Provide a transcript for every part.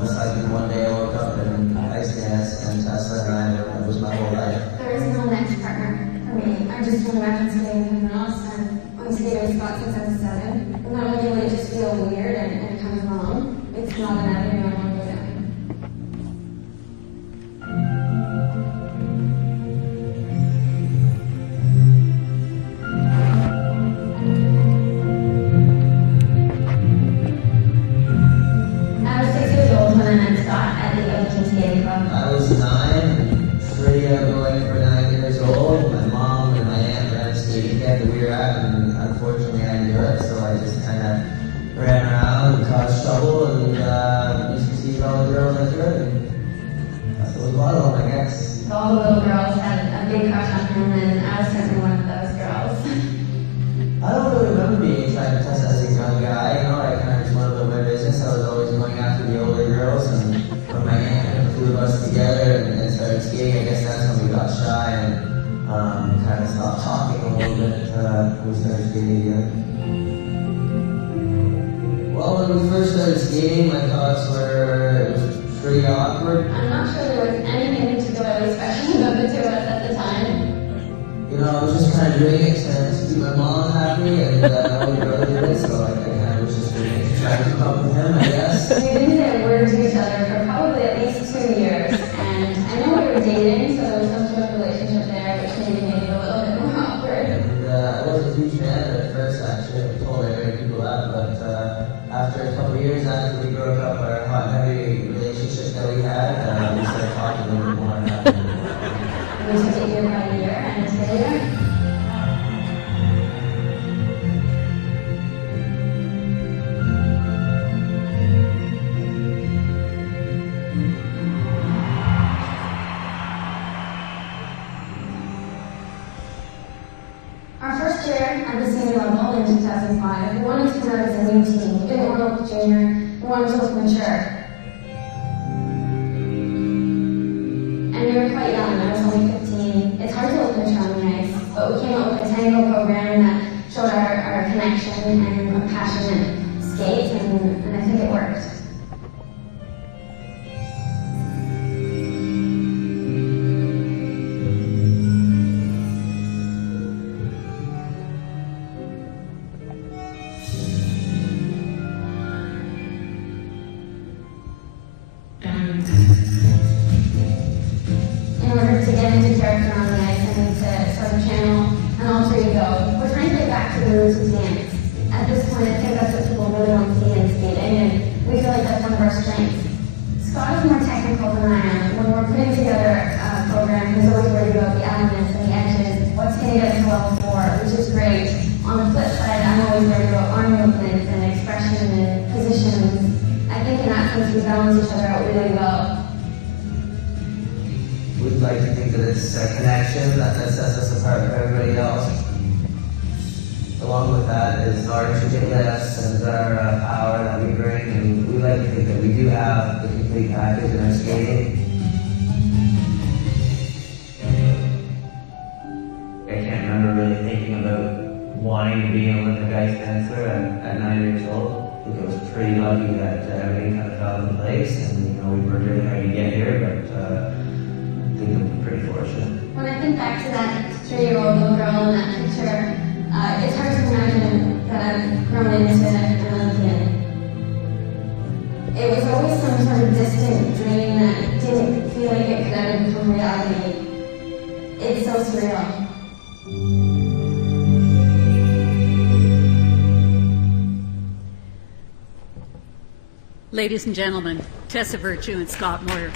of a sudden one day I woke up and ice danced and Tessa and I, that was my whole life. There is no next partner for me. I just can't imagine skating with anyone else, and I'm skating with Scott since I was 7. And not only would it just feel weird and kind of wrong, it's not an avenue I want to go down. I was 6 years old when I met Scott at the Ocean Skating Club. I was 9 and pretty outgoing for 9 years old. My mom and my aunt ran a skating camp that we were at, and unfortunately I knew it, so I just kind of ran around and caused trouble and used to see all the girls I could. And that's what was a lot of them, I guess. All the little girls had a big crush on him, and I was certainly one of those girls. I don't really remember being trying to test as a young guy, you know, I kind of just went about my business. I was always going after the older girls, and when my aunt and the two of us together and started skating, I guess that's when we got shy and kind of stopped talking a little bit when we started skating again. Well, when we first started skating, my thoughts were it was pretty awkward. I'm not sure there was anything particularly special about the two of us at the time. You know, I was just kind of doing it to keep my mom happy, and all the girls did it, so I kind of was just doing it to try to keep up with him, I guess. We didn't say a word to each other for probably at least 2 years, and I know we were dating, so there was some sort of relationship there, which maybe made it a little bit more awkward. And I wasn't a huge fan of it at first, actually. I told every people that, but after a couple of years after we broke up our hot and heavy relationship that we had, we started talking a little bit more. We took it year by year, and it's here we are. Our first year at the senior level in 2005, we wanted to come out as a new team. We didn't want to look junior, we wanted to look mature. And we were quite young, I was only 15. It's hard to look mature on the ice, but we came up with a tango program that showed our connection and a passionate skate, and I think it worked. In order to get into character on the ice, I need to sort of channel an alter ego. We're trying to get back to the roots of dance. At this point, I think that's what people really want to see in skating, and we feel like that's one of our strengths. Scott is more technical than I am. When we're putting together a program, he's always worried about the elements and the edges, what's going to get us to level 4, which is great. On the flip side, I'm always worried about arm movements and expression and positions. I think in that sense, we balance each other out really well. We'd like to think that it's a connection that sets us apart from everybody else. Along with that is our intricate lifts and our power that we bring, and we like to think that we do have the complete package in our skating. I can't remember really thinking about wanting to be an Olympic ice dancer at 9 years old. I think I was pretty lucky that everything kind of fell into place, and we worked really hard to get here, but I think I'm pretty fortunate. When I think back to that 3-year-old little girl in that picture, it's hard to imagine that I've grown into an Olympian. It was always some sort of distant dream that didn't feel like it could ever become reality. It's so surreal. Ladies and gentlemen, Tessa Virtue and Scott Moir.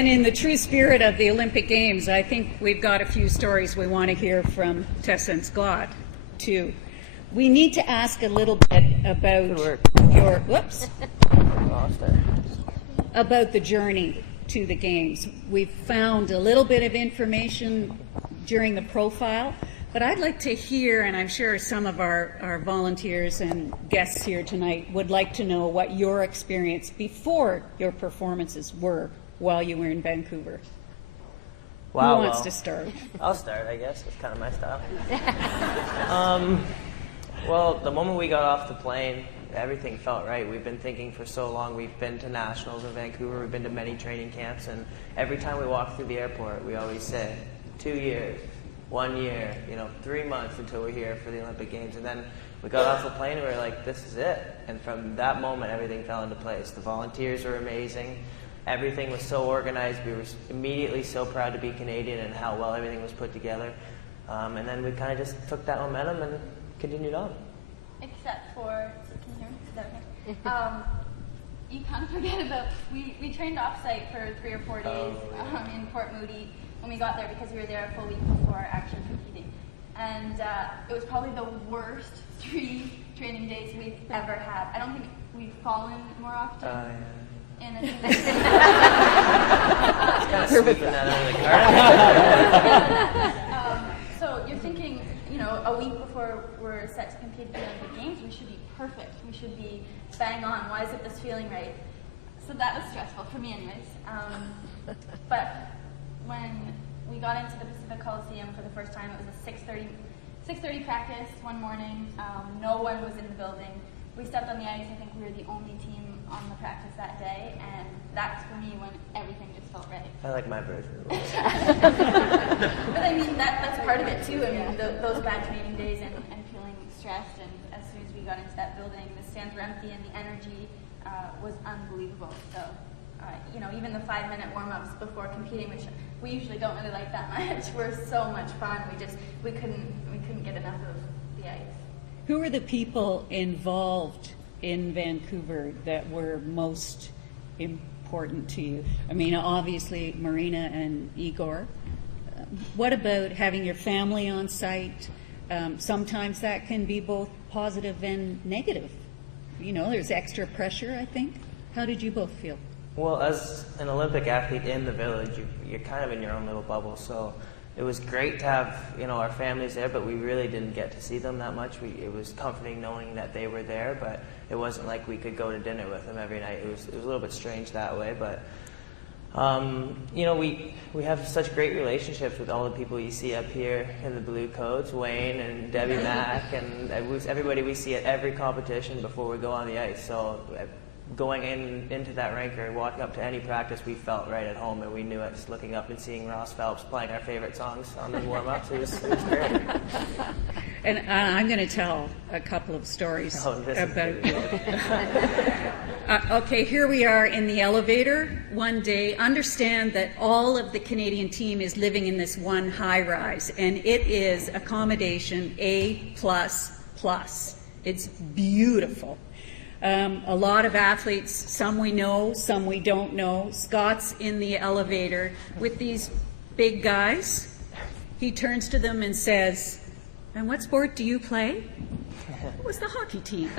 And in the true spirit of the Olympic Games, I think we've got a few stories we want to hear from Tessa and Scott, too. We need to ask a little bit about your, about the journey to the Games. We've found a little bit of information during the profile, but I'd like to hear, and I'm sure some of our volunteers and guests here tonight would like to know what your experience before your performances were while you were in Vancouver. Wow, Who wants to start? I'll start, I guess. It's kind of my style. Well, the moment we got off the plane, everything felt right. We've been thinking for so long. We've been to nationals in Vancouver. We've been to many training camps, and every time we walk through the airport, we always say, 2 years, 1 year, 3 months until we're here for the Olympic Games. And then we got off the plane and we were like, this is it. And from that moment, everything fell into place. The volunteers were amazing. Everything was so organized. We were immediately so proud to be Canadian and how well everything was put together. And then we kind of just took that momentum and continued on. Except for, can you hear me? Is that okay? You kind of forget about, we trained off-site for 3 or 4 days in Port Moody when we got there because we were there a full week before actually competing. And it was probably the worst 3 training days we've ever had. I don't think we've fallen more often. In a It's kind of sweeping that under the carpet. So you're thinking, a week before we're set to compete at the Olympic Games, we should be perfect. We should be bang on. Why is it this feeling right? So that was stressful for me anyways. But when we got into the Pacific Coliseum for the first time, it was a 6:30 practice one morning. No one was in the building. We stepped on the ice. I think we were the only team on the practice that day, and that's for me when everything just felt right. I like my version. But I mean, that's part of it too. I mean, those bad training days and feeling stressed, and as soon as we got into that building, the stands were empty and the energy was unbelievable. So, even the 5-minute warm-ups before competing, which we usually don't really like that much, were so much fun. We couldn't get enough of the ice. Who are the people involved in Vancouver that were most important to you? I mean, obviously Marina and Igor. What about having your family on site? Sometimes that can be both positive and negative. There's extra pressure, I think. How did you both feel? Well, as an Olympic athlete in the village, you're kind of in your own little bubble, so it was great to have, our families there, but we really didn't get to see them that much. It was comforting knowing that they were there, but it wasn't like we could go to dinner with them every night. It was a little bit strange that way, but we have such great relationships with all the people you see up here in the Blue Coats, Wayne and Debbie Mack, and everybody we see at every competition before we go on the ice. So going into that rink or walking up to any practice, we felt right at home, and we knew it. Just looking up and seeing Ross Phelps playing our favorite songs on the warm-ups, it was great. And I'm going to tell a couple of stories about okay, here we are in the elevator one day. Understand that all of the Canadian team is living in this one high-rise, and it is accommodation A++. It's beautiful. A lot of athletes, some we know, some we don't know. Scott's in the elevator with these big guys. He turns to them and says, "And what sport do you play?" It was the hockey team.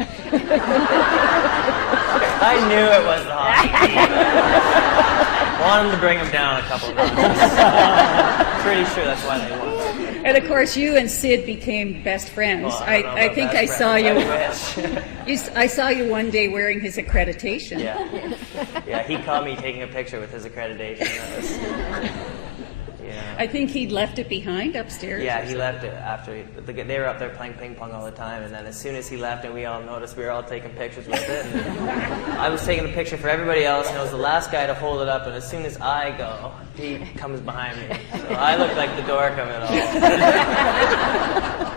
I knew it was the hockey team. Wanted to bring him down a couple of notches. Pretty sure that's why they won. And of course, you and Sid became best friends. Well, I think I saw you. wish. I saw you one day wearing his accreditation. Yeah, he caught me taking a picture with his accreditation. That was, I think he'd left it behind upstairs. Yeah, he left it after they were up there playing ping pong all the time, and then as soon as he left and we all noticed, we were all taking pictures with it. And I was taking the picture for everybody else, and I was the last guy to hold it up, and as soon as I go, he comes behind me. So I look like the dork of it all.